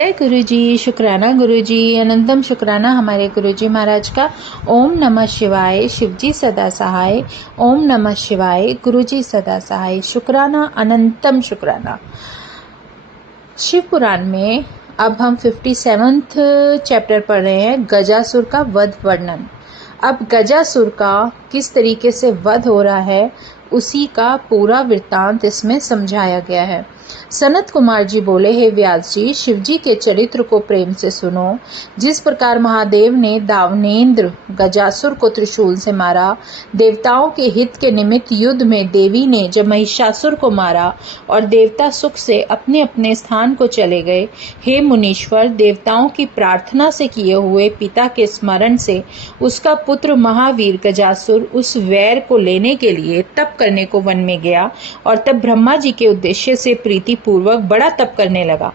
जय गुरु जी। शुक्राना गुरु जी, अनंतम शुक्राना हमारे गुरु जी महाराज का। ओम नमः शिवाय। शिव जी सदा सहाय। ओम नमः शिवाय। गुरु जी सदा सहाय। शुक्राना, अनंतम शुक्राना। शिव पुराण में अब हम 57th चैप्टर पढ़ रहे हैं, गजासुर का वध वर्णन। अब गजासुर का किस तरीके से वध हो रहा है उसी का पूरा वृत्तांत इसमें समझाया गया है। सनत कुमार जी बोले, हे व्यास जी, शिव जी के चरित्र को प्रेम से सुनो। जिस प्रकार महादेव ने दावनेन्द्र गजासुर को त्रिशूल से मारा, देवताओं के हित के निमित्त युद्ध में देवी ने जब महिषासुर को मारा और देवता सुख से अपने अपने स्थान को चले गए, हे मुनीश्वर, देवताओं की प्रार्थना से किए हुए पिता के स्मरण से उसका पुत्र महावीर गजासुर उस वैर को लेने के लिए तप करने को वन में गया और तब ब्रह्मा जी के उद्देश्य से प्रीति पूर्वक बड़ा तप करने लगा।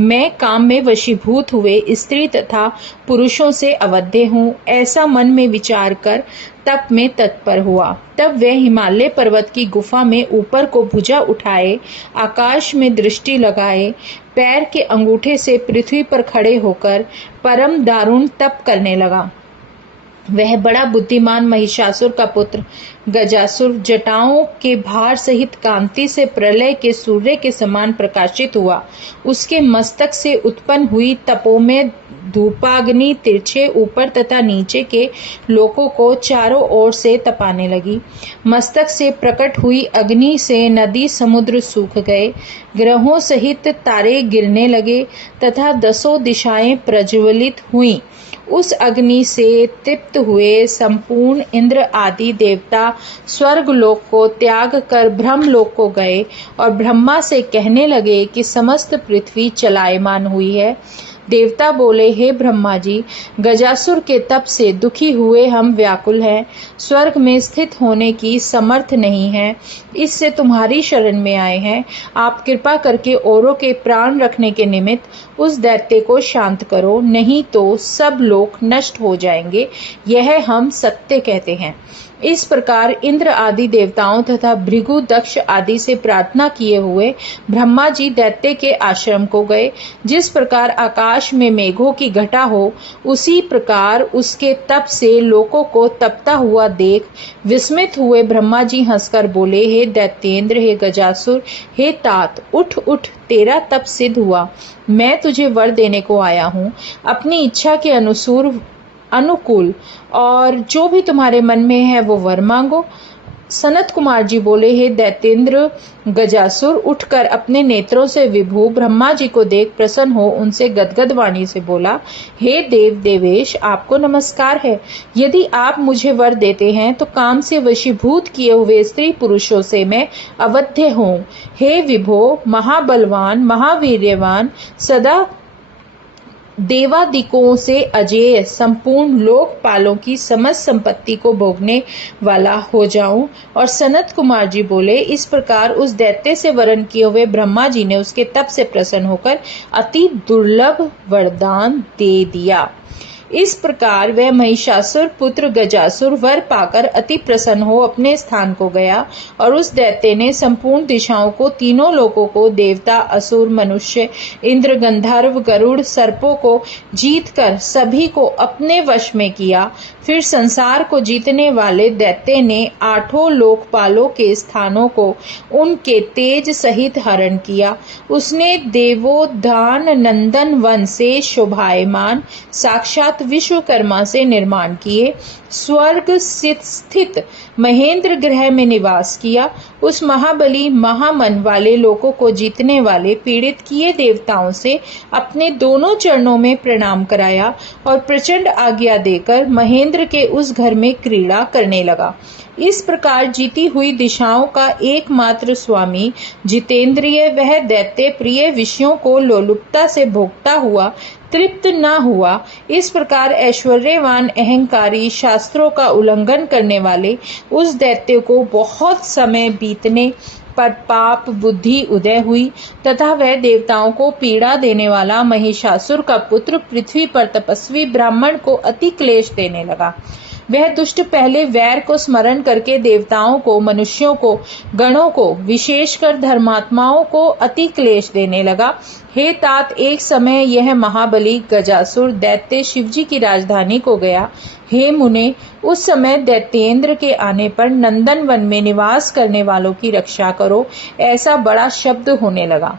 मैं काम में वशीभूत हुए स्त्री तथा पुरुषों से अवध्य हूँ, ऐसा मन में विचार कर तप में तत्पर हुआ। तब वह हिमालय पर्वत की गुफा में ऊपर को भुजा उठाए, आकाश में दृष्टि लगाए, पैर के अंगूठे से पृथ्वी पर खड़े होकर परम दारुण तप करने लगा। वह बड़ा बुद्धिमान महिषासुर का पुत्र गजासुर जटाओं के भार सहित कांति से प्रलय के सूर्य के समान प्रकाशित हुआ। उसके मस्तक से उत्पन्न हुई तपोमय धूपाग्नि तिरछे ऊपर तथा नीचे के लोकों को चारों ओर से तपाने लगी। मस्तक से प्रकट हुई अग्नि से नदी समुद्र सूख गए, ग्रहों सहित तारे गिरने लगे तथा 10 दिशाएं प्रज्वलित हुईं। उस अग्नि से तृप्त हुए संपूर्ण इंद्र आदि देवता स्वर्ग लोक को त्याग कर ब्रह्म लोक को गए और ब्रह्मा से कहने लगे कि समस्त पृथ्वी चलायमान हुई है। देवता बोले, हे ब्रह्मा जी, गजासुर के तप से दुखी हुए हम व्याकुल हैं, स्वर्ग में स्थित होने की समर्थ नहीं है, इससे तुम्हारी शरण में आए हैं। आप कृपा करके औरों के प्राण रखने के निमित्त उस दैत्य को शांत करो, नहीं तो सब लोग नष्ट हो जाएंगे। यह हम सत्य कहते हैं। इस प्रकार इंद्र आदि देवताओं तथा भृगु दक्ष आदि से प्रार्थना किए हुए ब्रह्मा जी दैत्य के आश्रम को गए। जिस प्रकार आकाश में मेघों की घटा हो, उसी प्रकार उसके तप से लोकों को तपता हुआ देख विस्मित हुए ब्रह्मा जी हंसकर बोले, हे दैत्येंद्र, हे गजासुर, हे तात, उठ उठ, तेरा तप सिद्ध हुआ। मैं तुझे वर देने को आया हूँ। अपनी इच्छा के अनुकूल और जो भी तुम्हारे मन में है वो वर मांगो। सनत कुमार जी बोले, हे दैत्येंद्र गजासुर उठकर अपने नेत्रों से विभू ब्रह्मा जी को देख प्रसन्न हो उनसे गदगद वाणी से बोला, हे देव देवेश, आपको नमस्कार है। यदि आप मुझे वर देते हैं तो काम से वशीभूत किए हुए स्त्री पुरुषों से मैं अवध्य हूँ। हे विभो, महाबलवान, महावीर्यवान, सदा देवादिकों से अजेय, संपूर्ण लोकपालों की समस्त संपत्ति को भोगने वाला हो जाऊं। और सनत कुमार जी बोले, इस प्रकार उस दैत्य से वरण किए हुए ब्रह्मा जी ने उसके तप से प्रसन्न होकर अति दुर्लभ वरदान दे दिया। इस प्रकार वह महिषासुर पुत्र गजासुर वर पाकर अति प्रसन्न हो अपने स्थान को गया और उस दैत्य ने संपूर्ण दिशाओं को, तीनों लोकों को, देवता, असुर, मनुष्य, इंद्र, गंधर्व, गरुड़, सर्पों को जीतकर सभी को अपने वश में किया। फिर संसार को जीतने वाले दैत्य ने 8 लोकपालों के स्थानों को उनके तेज सहित हरण किया। उसने देवोद्यान नंदन वन से शोभायमान साक्षात विश्वकर्मा से निर्माण किए स्वर्ग स्थित महेंद्र ग्रह में निवास किया। उस महाबली महामन वाले लोगों को जीतने वाले पीड़ित किए देवताओं से अपने दोनों चरणों में प्रणाम कराया और प्रचंड आज्ञा देकर महेंद्र के उस घर में क्रीड़ा करने लगा। इस प्रकार जीती हुई दिशाओं का एकमात्र स्वामी जितेंद्रिय वह दैत्य प्रिय विषयों को लोलुपता से भोगता हुआ तृप्त न हुआ। इस प्रकार ऐश्वर्यवान अहंकारी शास्त्रों का उल्लंघन करने वाले उस दैत्य को बहुत समय बीतने पर पाप बुद्धि उदय हुई तथा वह देवताओं को पीड़ा देने वाला महिषासुर का पुत्र पृथ्वी पर तपस्वी ब्राह्मण को अति क्लेश देने लगा। वह दुष्ट पहले वैर को स्मरण करके देवताओं को, मनुष्यों को, गणों को, विशेषकर धर्मात्माओं को अति क्लेश देने लगा। हे तात, एक समय यह महाबली गजासुर दैत्य शिवजी की राजधानी को गया। हे मुने, उस समय दैत्येंद्र के आने पर नंदन वन में निवास करने वालों की रक्षा करो, ऐसा बड़ा शब्द होने लगा।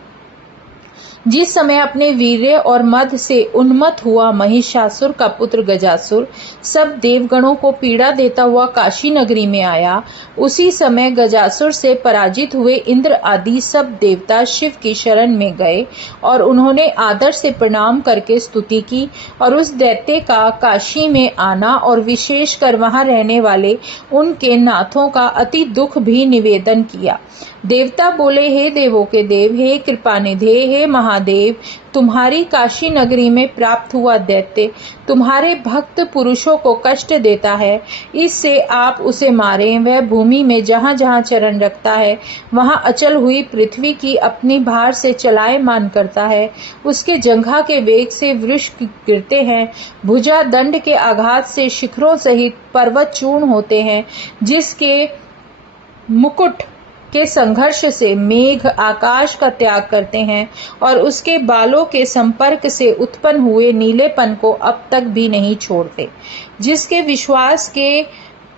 जिस समय अपने वीर्य और मद से उन्मत्त हुआ महिषासुर का पुत्र गजासुर सब देवगणों को पीड़ा देता हुआ काशी नगरी में आया, उसी समय गजासुर से पराजित हुए इंद्र आदि सब देवता शिव की शरण में गए और उन्होंने आदर से प्रणाम करके स्तुति की और उस दैत्य का काशी में आना और विशेषकर वहां रहने वाले उनके नाथों का अति दुख भी निवेदन किया। देवता बोले, हे देवों के देव, हे कृपानिधे, हे महादेव, तुम्हारी काशी नगरी में प्राप्त हुआ दैत्य तुम्हारे भक्त पुरुषों को कष्ट देता है, इससे आप उसे मारें। वह भूमि में जहाँ जहाँ चरण रखता है वहाँ अचल हुई पृथ्वी की अपनी भार से चलायमान करता है। उसके जंघा के वेग से वृक्ष गिरते हैं, भुजा दंड के आघात से शिखरों सहित पर्वत चूर्ण होते हैं, जिसके मुकुट के संघर्ष से मेघ आकाश का त्याग करते हैं और उसके बालों के संपर्क से उत्पन्न हुए नीलेपन को अब तक भी नहीं छोड़ते। जिसके विश्वास के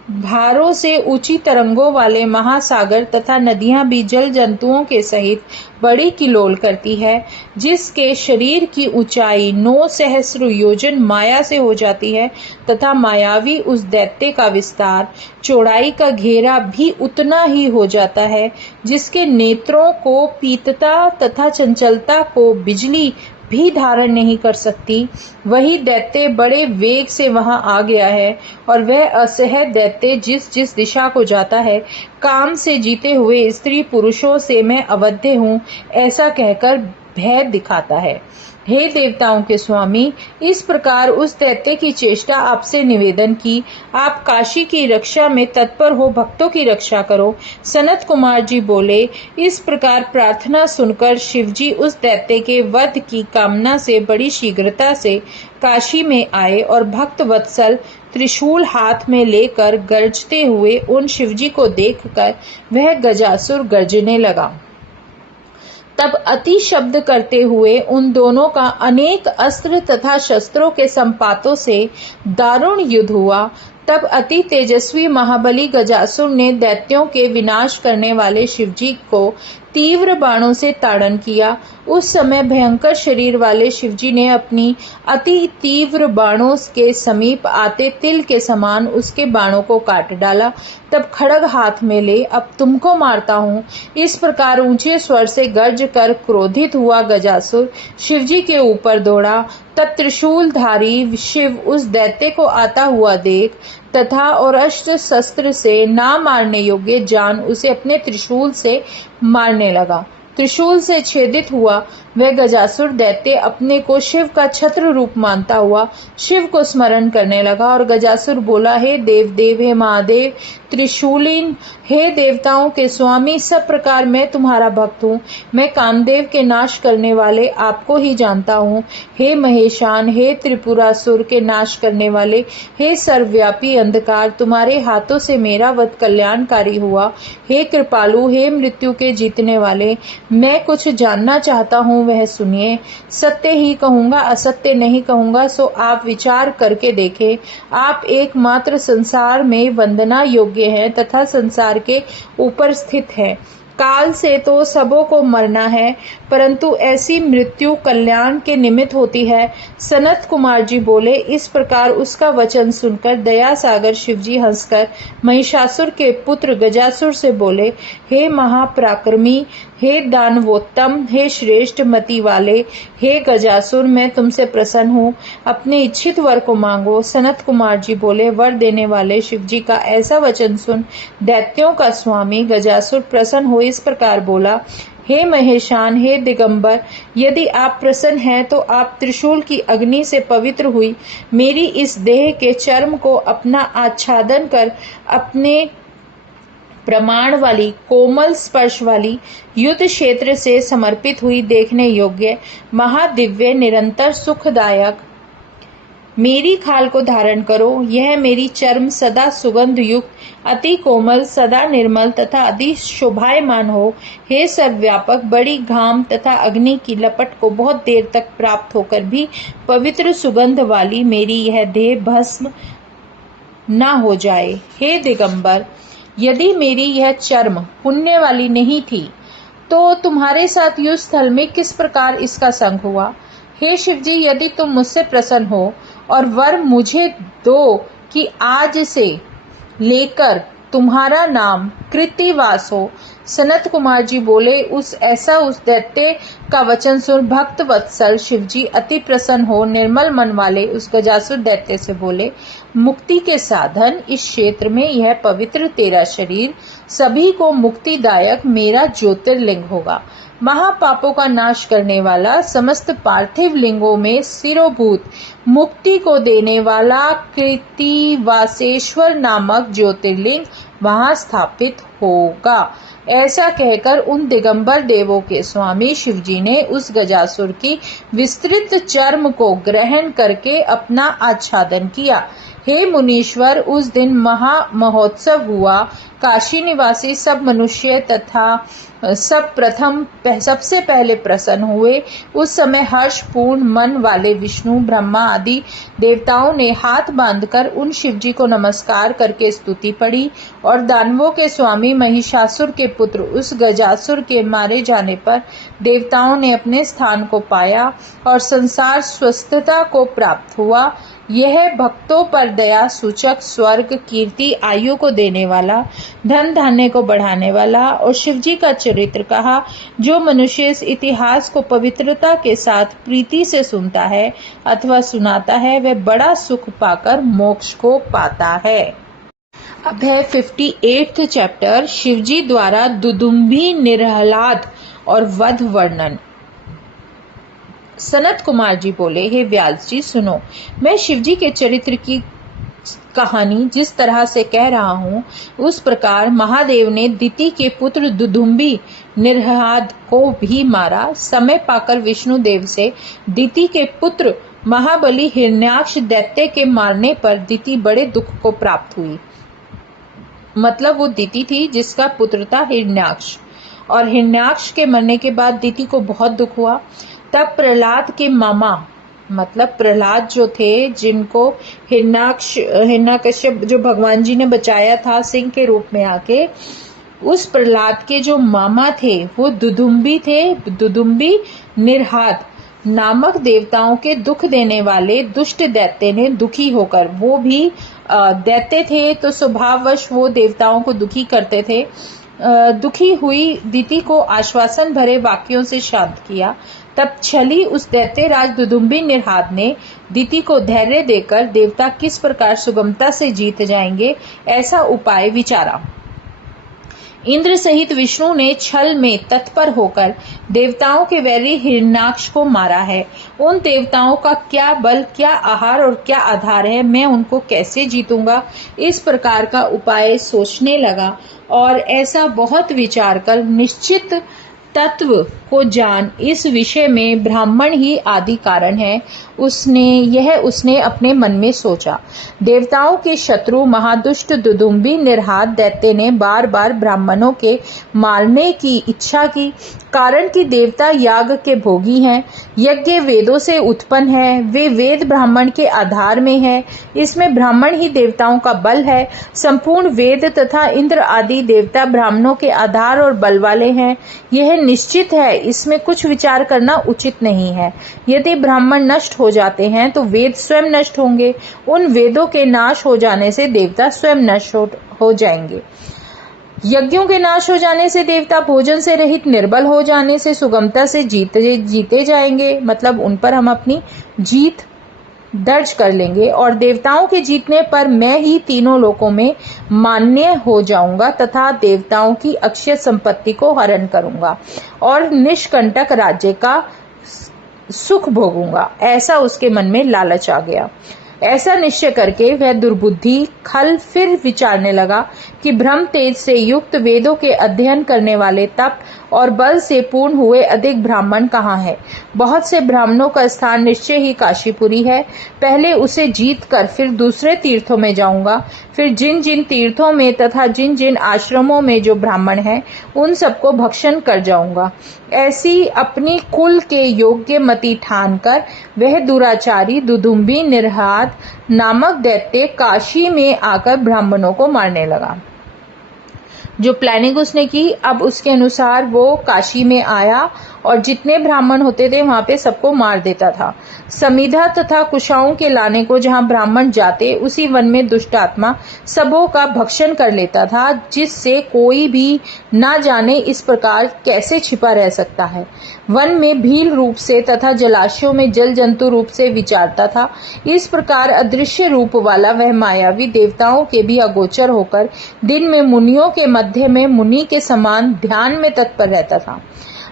भारों से ऊंची तरंगों वाले महासागर तथा नदियां भी जल जंतुओं के सहित बड़ी किलोल करती है, जिसके शरीर की ऊंचाई 9 सहस्र योजन माया से हो जाती है तथा मायावी उस दैत्य का विस्तार चौड़ाई का घेरा भी उतना ही हो जाता है, जिसके नेत्रों को पीतता तथा चंचलता को बिजली भी धारण नहीं कर सकती, वही दैत्य बड़े वेग से वहां आ गया है और वह असह्य दैत्य जिस जिस दिशा को जाता है, काम से जीते हुए स्त्री पुरुषों से मैं अवध्य हूँ ऐसा कहकर भय दिखाता है। हे देवताओं के स्वामी, इस प्रकार उस दैत्य की चेष्टा आपसे निवेदन की। आप काशी की रक्षा में तत्पर हो, भक्तों की रक्षा करो। सनत कुमार जी बोले, इस प्रकार प्रार्थना सुनकर शिवजी उस दैत्य के वध की कामना से बड़ी शीघ्रता से काशी में आए और भक्त वत्सल त्रिशूल हाथ में लेकर गरजते हुए उन शिवजी को देखकर वह गजासुर गर्जने लगा। तब अति शब्द करते हुए उन दोनों का अनेक अस्त्र तथा शस्त्रों के संपातों से दारुण युद्ध हुआ। तब अति तेजस्वी महाबली गजासुर ने दैत्यों के विनाश करने वाले शिवजी को तीव्र बाणों से ताड़न किया। उस समय भयंकर शरीर वाले शिवजी ने अपनी अति तीव्र बाणों के समीप आते तिल के समान उसके बाणों को काट डाला। तब खड्ग हाथ में ले, अब तुमको मारता हूँ, इस प्रकार ऊंचे स्वर से गर्ज कर क्रोधित हुआ गजासुर शिवजी के ऊपर दौड़ा। तब त्रिशूलधारी शिव उस दैत्य को आता हुआ देख तथा और अस्त्र शस्त्र से ना मारने योग्य जान उसे अपने त्रिशूल से मारने लगा। त्रिशूल से छेदित हुआ वह गजासुर दैत्य अपने को शिव का छत्र रूप मानता हुआ शिव को स्मरण करने लगा और गजासुर बोला, हे देव देव, हे महादेव त्रिशूलिन, हे देवताओं के स्वामी, सब प्रकार मैं तुम्हारा भक्त हूँ। मैं कामदेव के नाश करने वाले आपको ही जानता हूँ। हे महेशान, हे त्रिपुरासुर के नाश करने वाले, हे सर्वव्यापी अंधकार, तुम्हारे हाथों से मेरा वध कल्याणकारी हुआ। हे कृपालु, हे मृत्यु के जीतने वाले, मैं कुछ जानना चाहता हूँ, वह सुनिए। सत्य ही कहूंगा, असत्य नहीं कहूंगा, सो आप विचार करके देखें। आप एकमात्र संसार में वंदना योग्य हैं तथा संसार के ऊपर स्थित हैं। काल से तो सबों को मरना है, परंतु ऐसी मृत्यु कल्याण के निमित्त होती है। सनत कुमार जी बोले, इस प्रकार उसका वचन सुनकर दया सागर शिवजी हंसकर महिषासुर के पुत्र गजासुर से बोले, हे महापराक्रमी, हे दानवोत्तम, हे श्रेष्ठ मति वाले, हे गजासुर, मैं तुमसे प्रसन्न हूँ, अपने इच्छित वर को मांगो। सनत कुमार जी बोले, वर देने वाले शिवजी का ऐसा वचन सुन दैत्यों का स्वामी गजासुर प्रसन्न हो इस प्रकार बोला, हे महेशान, हे दिगंबर, यदि आप प्रसन्न हैं तो आप त्रिशूल की अग्नि से पवित्र हुई मेरी इस देह के चर्म को अपना आच्छादन कर अपने प्रमाण वाली कोमल स्पर्श वाली युद्ध क्षेत्र से समर्पित हुई देखने योग्य महादिव्य निरंतर सुखदायक मेरी खाल को धारण करो। यह मेरी चर्म सदा सुगंध युक्त, अति कोमल, सदा निर्मल तथा अति शोभायमान हो। हे सर्वव्यापक, बड़ी घाम तथा अग्नि की लपट को बहुत देर तक प्राप्त होकर भी पवित्र सुगंध वाली मेरी यह देह भस्म न हो जाए। हे दिगंबर, यदि मेरी यह चर्म पुण्य वाली नहीं थी तो तुम्हारे साथ युद्ध स्थल में किस प्रकार इसका संग हुआ। हे शिवजी, यदि तुम मुझसे प्रसन्न हो और वर मुझे दो कि आज से लेकर तुम्हारा नाम कृतिवास हो। सनत कुमार जी बोले, उस दैत्य का वचन सुन भक्त वत्सल शिवजी अति प्रसन्न हो निर्मल मन वाले उस गजासुर दैत्य से बोले, मुक्ति के साधन इस क्षेत्र में यह पवित्र तेरा शरीर सभी को मुक्तिदायक मेरा ज्योतिर्लिंग होगा। महापापों का नाश करने वाला, समस्त पार्थिव लिंगों में सिरोभूत, मुक्ति को देने वाला कृतिवासेश्वर नामक ज्योतिर्लिंग वहां स्थापित होगा। ऐसा कहकर उन दिगंबर देवों के स्वामी शिवजी ने उस गजासुर की विस्तृत चर्म को ग्रहण करके अपना आच्छादन किया। हे मुनीश्वर, उस दिन महा महोत्सव हुआ। काशी निवासी सब मनुष्य तथा सबसे पहले प्रसन्न हुए। उस समय हर्षपूर्ण मन वाले विष्णु, ब्रह्मा आदि देवताओं ने हाथ बांधकर उन शिवजी को नमस्कार करके स्तुति पढ़ी और दानवों के स्वामी महिषासुर के पुत्र उस गजासुर के मारे जाने पर देवताओं ने अपने स्थान को पाया और संसार स्वस्थता को प्राप्त हुआ। यह भक्तों पर दया सूचक, स्वर्ग, कीर्ति, आयु को देने वाला, धन धान्य को बढ़ाने वाला और शिवजी का चरित्र कहा। जो मनुष्य इस इतिहास को पवित्रता के साथ प्रीति से सुनता है अथवा सुनाता है, वह बड़ा सुख पाकर मोक्ष को पाता है। अब है 58वां चैप्टर, शिवजी द्वारा दुदुम्भी, निरहलाद और वध वर्णन। सनत कुमार जी बोले, हे व्यास जी सुनो, मैं शिवजी के चरित्र की कहानी जिस तरह से कह रहा हूँ उस प्रकार महादेव ने दिति के पुत्र दुदुम्भी निरहलाद को भी मारा। समय पाकर विष्णु देव से दिति के पुत्र महाबली हिरण्याक्ष दैत्य के मारने पर दिति बड़े दुख को प्राप्त हुई। मतलब वो दिति थी जिसका पुत्र था हिरण्याक्ष, और हिरण्याक्ष के मरने के बाद दिति को बहुत दुख हुआ। तब प्रहलाद के मामा, मतलब प्रहलाद जो थे जिनको हिरण्यकश्यप जो भगवान जी ने बचाया था सिंह के रूप में आके, उस प्रहलाद के जो मामा थे वो दुदुम्भी थे। दुदुम्भी निरहाद नामक देवताओं के दुख देने वाले दुष्ट दैत्य ने दुखी होकर, वो भी दैत्य थे तो स्वभाववश वो देवताओं को दुखी करते थे, दुखी हुई दिति को आश्वासन भरे वाक्यों से शांत किया। तब छली उस दैत्य राज दुदुम्भी निरहाद ने दिति को धैर्य देकर देवता किस प्रकार सुगमता से जीत जाएंगे ऐसा उपाय विचारा। इंद्र सहित विष्णु ने छल में तत्पर होकर देवताओं के वैरी हिरण्याक्ष को मारा है। उन देवताओं का क्या बल, क्या आहार और क्या आधार है, मैं उनको कैसे जीतूंगा, इस प्रकार का उपाय सोचने लगा और ऐसा बहुत विचार कर निश्चित तत्व को जान इस विषय में ब्राह्मण ही आदि कारण है, उसने अपने मन में सोचा। देवताओं के शत्रु महादुष्ट दुदुम्भी निरहाद दैत्य ने बार बार ब्राह्मणों के मारने की इच्छा की, कारण कि देवता याग के भोगी हैं, यज्ञ वेदों से उत्पन्न है, वे वेद ब्राह्मण के आधार में है, इसमें ब्राह्मण ही देवताओं का बल है। संपूर्ण वेद तथा इंद्र आदि देवता ब्राह्मणों के आधार और बल वाले हैं, यह निश्चित है, इसमें कुछ विचार करना उचित नहीं है। यदि ब्राह्मण नष्ट हो जाते हैं तो वेद स्वयं नष्ट होंगे, उन वेदों के नाश हो जाने से देवता स्वयं नष्ट हो जाएंगे, यज्ञों के नाश हो जाने से देवता भोजन से रहित निर्बल हो जाने से सुगमता से जीते जाएंगे, मतलब उन पर हम अपनी जीत दर्ज कर लेंगे और देवताओं के जीतने पर मैं ही तीनों लोकों में मान्य हो जाऊंगा तथा देवताओं की अक्षय संपत्ति को हरण करूंगा और निष्कंटक राज्य का सुख भोगूंगा। ऐसा उसके मन में लालच आ गया। ऐसा निश्चय करके वह दुर्बुद्धि खल फिर विचारने लगा कि ब्रह्म तेज से युक्त वेदों के अध्ययन करने वाले तप और बल से पूर्ण हुए अधिक ब्राह्मण कहाँ है? बहुत से ब्राह्मणों का स्थान निश्चय ही काशीपुरी है। पहले उसे जीत कर फिर दूसरे तीर्थों में जाऊंगा। फिर जिन जिन तीर्थों में तथा जिन जिन आश्रमों में जो ब्राह्मण हैं, उन सबको भक्षण कर जाऊंगा। ऐसी अपनी कुल के योग्य मति ठान कर वह दुराचारी दुदुम्बी निरहाद नामक दैत्य काशी में आकर ब्राह्मणों को मारने लगा। जो प्लानिंग उसने की, अब उसके अनुसार वो काशी में आया और जितने ब्राह्मण होते थे वहां पे सबको मार देता था। समिधा तथा कुशाओं के लाने को जहां ब्राह्मण जाते, उसी वन में दुष्ट आत्मा सबों का भक्षण कर लेता था, जिससे कोई भी ना जाने इस प्रकार कैसे छिपा रह सकता है। वन में भील रूप से तथा जलाशयों में जल जंतु रूप से विचारता था। इस प्रकार अदृश्य रूप वाला वह मायावी देवताओं के भी अगोचर होकर दिन में मुनियों के मध्य में मुनि के समान ध्यान में तत्पर रहता था।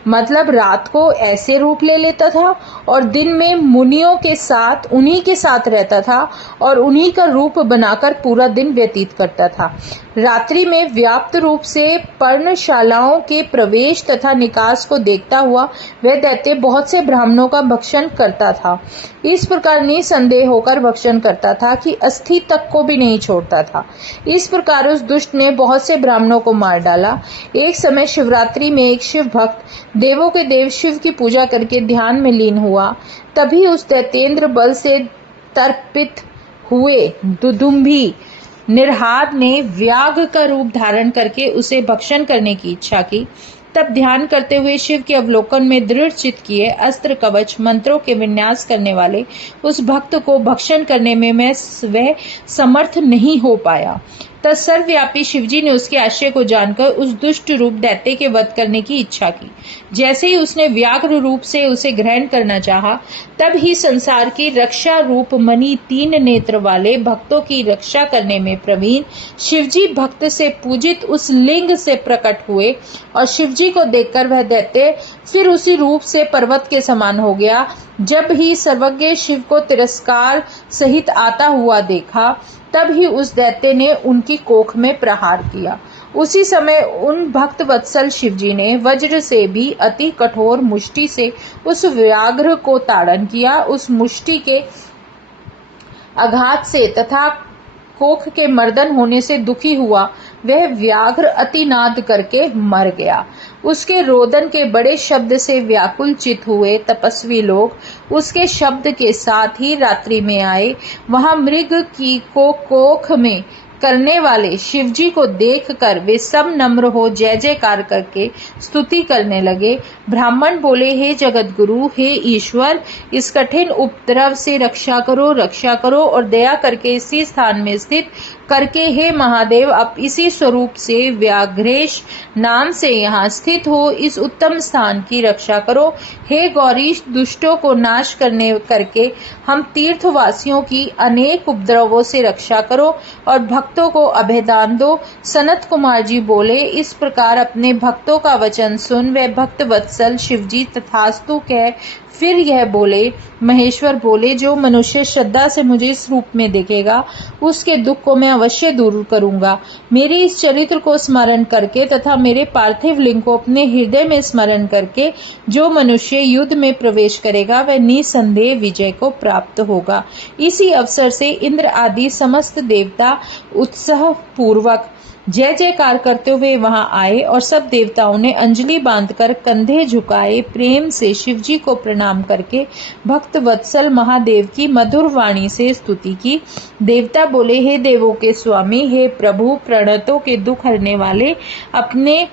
मतलब रात को ऐसे रूप ले लेता था और दिन में मुनियों के साथ उन्हीं के साथ रहता था और उन्हीं का रूप बनाकर पूरा दिन व्यतीत करता था। रात्रि में व्याप्त रूप से पर्णशालाओं के प्रवेश तथा निकास को देखता हुआ वह दैत्य बहुत से ब्राह्मणों का भक्षण करता था। इस प्रकार निसंदेह होकर भक्षण करता था कि अस्थि तक को भी नहीं छोड़ता था। इस प्रकार उस दुष्ट ने बहुत से ब्राह्मणों को मार डाला। एक समय शिवरात्रि में एक शिव भक्त देवों के देव शिव की पूजा करके ध्यान में लीन हुआ। तभी उस दैत्येंद्र बल से तर्पित हुए दुदुम्भी निरहाद ने व्याघ्र का रूप धारण करके उसे भक्षण करने की इच्छा की। तब ध्यान करते हुए शिव के अवलोकन में दृढ़ चित्त किए अस्त्र कवच मंत्रों के विन्यास करने वाले उस भक्त को भक्षण करने में मैं वह समर्थ नहीं हो पाया। सर्वव्यापी शिवजी ने उसके आशय को जानकर उस दुष्ट रूप दैत्य के वध करने की इच्छा की। जैसे ही उसने व्याघ्र रूप से उसे ग्रहण करना चाहा, तब ही संसार की रक्षा रूप मणि 3 नेत्र वाले भक्तों की रक्षा करने में प्रवीण शिवजी भक्त से पूजित उस लिंग से प्रकट हुए और शिवजी को देखकर वह दैत्य फिर उसी रूप से पर्वत के समान हो गया। जब ही सर्वज्ञ शिव को तिरस्कार सहित आता हुआ देखा, तब ही उस दैत्य ने उनकी कोख में प्रहार किया। उसी समय उन भक्त वत्सल शिवजी ने वज्र से भी अति कठोर मुष्टि से उस व्याघ्र को ताड़न किया। उस मुष्टि के आघात से तथा कोख के मर्दन होने से दुखी हुआ वह व्याघ्र अतिनाद करके मर गया। उसके रोदन के बड़े शब्द से व्याकुल चित हुए तपस्वी लोग उसके शब्द के साथ ही रात्रि में आए। वहां मृग की को कोख में करने वाले शिवजी को देखकर वे सब नम्र हो जय जयकार करके स्तुति करने लगे। ब्राह्मण बोले, हे जगत गुरु, हे ईश्वर, इस कठिन उपद्रव से रक्षा करो और दया करके इसी स्थान में स्थित करके हे महादेव आप इसी स्वरूप से व्याघ्रेश नाम से यहाँ स्थित हो इस उत्तम स्थान की रक्षा करो। हे गौरीश, दुष्टों को नाश करके हम तीर्थवासियों की अनेक उपद्रवों से रक्षा करो और भक्तों को अभयदान दो। सनत कुमार जी बोले, इस प्रकार अपने भक्तों का वचन सुन वे भक्त वत्सल शिवजी तथास्तु कह फिर यह बोले, महेश्वर बोले, जो मनुष्य श्रद्धा से मुझे इस रूप में देखेगा उसके दुख को मैं अवश्य दूर करूंगा। मेरे इस चरित्र को स्मरण करके तथा मेरे पार्थिव लिंग को अपने हृदय में स्मरण करके जो मनुष्य युद्ध में प्रवेश करेगा वह निसंदेह विजय को प्राप्त होगा। इसी अवसर से इंद्र आदि समस्त देवता उत्साह पूर्वक जय जयकार करते हुए वहां आए और सब देवताओं ने अंजलि बांधकर कंधे झुकाए प्रेम से शिवजी को प्रणाम करके भक्त वत्सल महादेव की मधुर वाणी से स्तुति की। देवता बोले, हे देवों के स्वामी, हे प्रभु, प्रणतों के दुख हरने वाले, अपने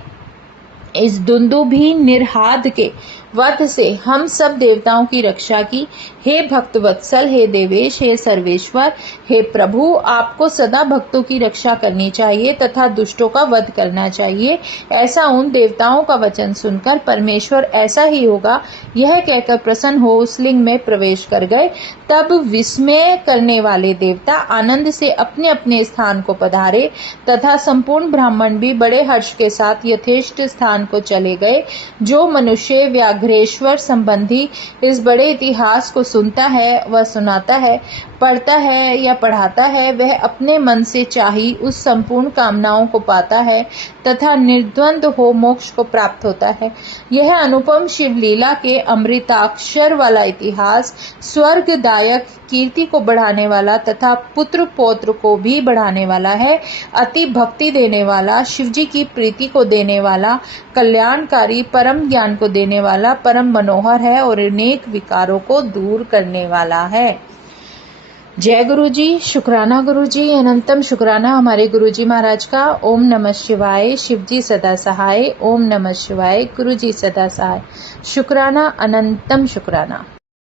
इस दुंदुभी निरहाद के वध से हम सब देवताओं की रक्षा की। हे भक्त वत्सल, हे देवेश, हे सर्वेश्वर, हे प्रभु, आपको सदा भक्तों की रक्षा करनी चाहिए तथा दुष्टों का वध करना चाहिए। ऐसा उन देवताओं का वचन सुनकर परमेश्वर ऐसा ही होगा यह कहकर प्रसन्न हो उस लिंग में प्रवेश कर गए। तब विस्मय करने वाले देवता आनंद से अपने अपने स्थान को पधारे तथा संपूर्ण ब्राह्मण भी बड़े हर्ष के साथ यथेष्ट स्थान को चले गए। जो मनुष्य व्याघ्रेश्वर संबंधी इस बड़े इतिहास को सुनता है व सुनाता है, पढ़ता है या पढ़ाता है, वह अपने मन से चाही उस संपूर्ण कामनाओं को पाता है तथा निर्द्वंद हो मोक्ष को प्राप्त होता है। यह अनुपम शिव लीला के अमृताक्षर वाला इतिहास स्वर्गदायक कीर्ति को बढ़ाने वाला तथा पुत्र पौत्र को भी बढ़ाने वाला है। अति भक्ति देने वाला, शिवजी की प्रीति को देने वाला, कल्याणकारी, परम ज्ञान को देने वाला, परम मनोहर है और अनेक विकारों को दूर करने वाला है। जय गुरु जी, शुक्राना गुरु जी, अनंतम शुक्राना हमारे गुरु जी महाराज का। ओम नमः शिवाय, शिव जी सदा सहाय। ओम नमः शिवाय, गुरु जी सदा सहाय। शुक्राना, अनंतम शुक्राना।